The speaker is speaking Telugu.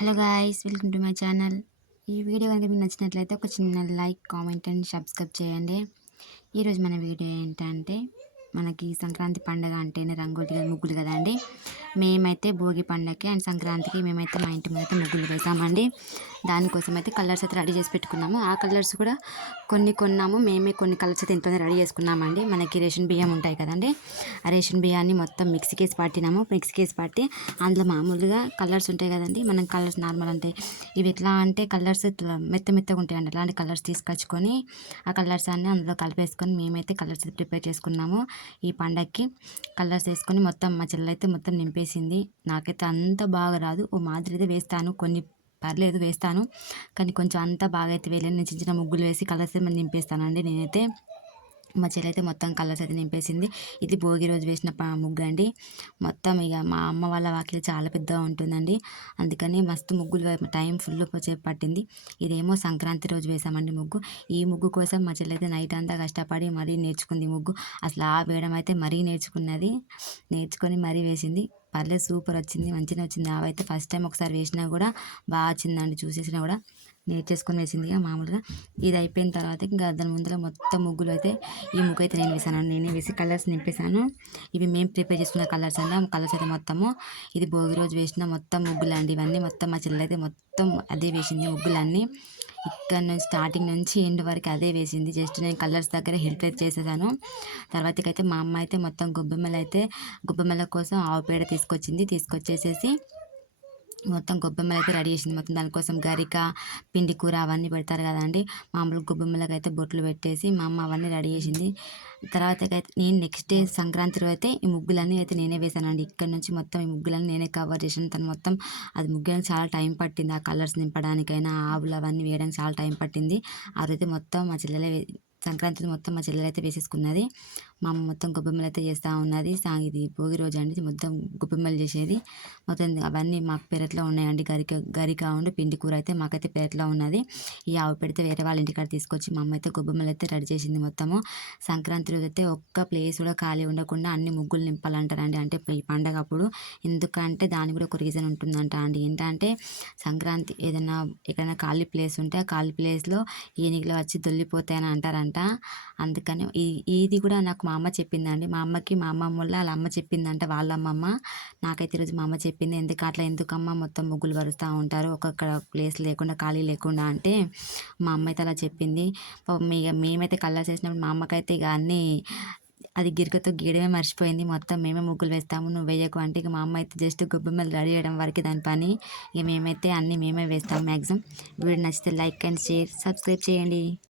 Hello guys welcome to my channel ఈ వీడియో కనుక మీకు నచ్చినట్లయితే ఒక చిన్న లైక్ కామెంట్ అండ్ సబ్స్క్రైబ్ చేయండి. ఈరోజు మన వీడియో ఏంటంటే మనకి సంక్రాంతి పండుగ అంటేనే రంగోలి కదా ముగ్గులు కదా అండి. మేమైతే భోగి పండగకి అండ్ సంక్రాంతికి మేమైతే మా ఇంటి మీద అయితే ముగ్గులు వేసామండి. దానికోసం అయితే కలర్స్ అయితే రెడీ చేసి పెట్టుకున్నాము. ఆ కలర్స్ కూడా కొన్ని కొన్నాము. మేమే కొన్ని కలర్స్ అయితే ఇంట్లోనే రెడీ చేసుకున్నామండి. మనకి రేషన్ బియ్యం ఉంటాయి కదండి. ఆ రేషన్ బియ్యాన్ని మొత్తం మిక్సీకి వేసి పట్టినాము. మిక్సీకి వేసి పట్టి అందులో మామూలుగా కలర్స్ ఉంటాయి కదండి. మనం కలర్స్ నార్మల్ అంటే ఇవి ఎట్లా అంటే కలర్స్ మెత్త మెత్తగా ఉంటాయండి. అలాంటి కలర్స్ తీసుకొచ్చుకొని ఆ కలర్స్ అన్ని అందులో కలిపేసుకొని మేమైతే కలర్స్ ప్రిపేర్ చేసుకున్నాము. ఈ పండగకి కలర్స్ వేసుకొని మొత్తం మా చెల్లెలు అయితే మొత్తం చెప్పేసింది. నాకైతే అంత బాగా రాదు. ఓ మాదిరి అయితే వేస్తాను. కొన్ని పర్లేదు వేస్తాను. కానీ కొంచెం అంత బాగా అయితే వేయలేను. నేను చిన్న చిన్న ముగ్గులు వేసి కలర్స్ ఏమైనా నింపేస్తానండి నేనైతే. మా చెల్లి అయితే మొత్తం కలర్స్ అయితే నింపేసింది. ఇది భోగి రోజు వేసిన ముగ్గు అండి మొత్తం ఇక మా అమ్మ వాళ్ళ వాకిలి చాలా పెద్దగా ఉంటుందండి. అందుకని మస్తు ముగ్గులు టైం ఫుల్ సేపు పట్టింది. ఇదేమో సంక్రాంతి రోజు వేసామండి ముగ్గు. ఈ ముగ్గు కోసం మా చెల్లి అయితే నైట్ అంతా కష్టపడి మరీ నేర్చుకుంది ముగ్గు. అసలు ఆ వేయడం అయితే మరీ నేర్చుకున్నది. నేర్చుకొని మరీ వేసింది. పర్లేదు సూపర్ వచ్చింది మంచిగా వచ్చింది. ఆవైతే ఫస్ట్ టైం ఒకసారి వేసినా కూడా బాగా వచ్చిందండి చూసేసినా కూడా. నేర్చేసుకొని వేసింది మామూలుగా. ఇది అయిపోయిన తర్వాత ఇంకా దాని ముందర మొత్తం ముగ్గులు అయితే ఈ ముగ్గు అయితే నేను వేసాను. నేనే వేసి కలర్స్ నింపేశాను. ఇవి మేము ప్రిపేర్ చేసుకున్న కలర్స్ అండి. కలర్స్ అయితే మొత్తము ఇది భోగి రోజు వేసిన మొత్తం ముగ్గులు అండి ఇవన్నీ మొత్తం మా చెల్లి అయితే మొత్తం అదే వేసింది ముగ్గులన్నీ. ఇక్కడ నుంచి స్టార్టింగ్ నుంచి ఎండ్ వరకు అదే వేసింది. జస్ట్ నేను కలర్స్ దగ్గర హెల్ప్ అయితే చేసేసాను. తర్వాతకైతే మా అమ్మ అయితే మొత్తం గుబ్బెమ్మలు అయితే గొబ్బెమ్మల కోసం ఆవు పేడ తీసుకొచ్చింది. తీసుకొచ్చేసేసి మొత్తం గొబ్బెమ్మలు అయితే రెడీ చేసింది. మొత్తం దానికోసం గరిక పిండి కూర అవన్నీ పెడతారు కదండి మామూలు గొబ్బెమ్మలకు అయితే బొట్లు పెట్టేసి మా అమ్మ అవన్నీ రెడీ చేసింది. తర్వాత నేను నెక్స్ట్ డే సంక్రాంతిలో అయితే ఈ ముగ్గులన్నీ అయితే నేనే వేసానండి. ఇక్కడ నుంచి మొత్తం ఈ ముగ్గులన్నీ నేనే కవర్ చేసాను తను మొత్తం అది ముగ్గులకు చాలా టైం పట్టింది. ఆ కలర్స్ నింపడానికైనా ఆవులు అవన్నీ వేయడానికి చాలా టైం పట్టింది. ఆ రోజు మొత్తం మా చెల్లెలే సంక్రాంతి మొత్తం మా చెల్లెలు అయితే వేసేసుకున్నది. మా అమ్మ మొత్తం గొబ్బెమ్మలు అయితే చేస్తూ ఉన్నది. సా ఇది భోగి రోజు అండి. ఇది మొత్తం గొబ్బెమ్మలు చేసేది. మొత్తం అవన్నీ మాకు పెరట్లో ఉన్నాయండి. గరిక గరిక ఉండి పిండి కూర అయితే మాకైతే పెరట్లో ఉన్నది. ఈ ఆవు పెడితే వేరే వాళ్ళ ఇంటికాడ తీసుకొచ్చి మా అమ్మ అయితే గొబ్బెమ్మలు అయితే రెడీ చేసింది మొత్తము. సంక్రాంతి రోజు అయితే ఒక్క ప్లేస్ కూడా ఖాళీ ఉండకుండా అన్ని ముగ్గులు నింపాలంటారండి. అంటే ఈ పండగ అప్పుడు. ఎందుకంటే దాని కూడా ఒక రీజన్ ఉంటుందంట అండి. ఏంటంటే సంక్రాంతి ఏదైనా ఎక్కడైనా ఖాళీ ప్లేస్ ఉంటే ఆ ఖాళీ ప్లేస్లో ఏనుగులు వచ్చి దొల్లిపోతాయని అంటారండి అనమాట అందుకని ఇది కూడా నాకు మా అమ్మ చెప్పిందండి. మా అమ్మకి మా అమ్మమ్మ వల్ల వాళ్ళ అమ్మ చెప్పిందంట వాళ్ళ అమ్మమ్మ నాకైతే ఈరోజు మా అమ్మ చెప్పింది ఎందుకు అట్లా ఎందుకమ్మ? మొత్తం ముగ్గులు పరుస్తూ ఉంటారు. ఒక్కొక్క ప్లేస్ లేకుండా ఖాళీ లేకుండా. అంటే మా అమ్మ అయితే అలా చెప్పింది. ఇక మేమైతే కలర్స్ వేసినప్పుడు మా అమ్మకైతే ఇక అన్నీ అది గిరికతో గీయడమే మర్చిపోయింది. మొత్తం మేమే ముగ్గులు వేస్తాము నువ్వు వేయకు అంటే ఇక మా అమ్మ అయితే జస్ట్ గొబ్బెమ్మలు రెడీ చేయడం వరకు దాని పని. ఇక మేమైతే అన్నీ మేమే వేస్తాం మ్యాక్సిమం వీడియో నచ్చితే లైక్ అండ్ షేర్ సబ్స్క్రైబ్ చేయండి.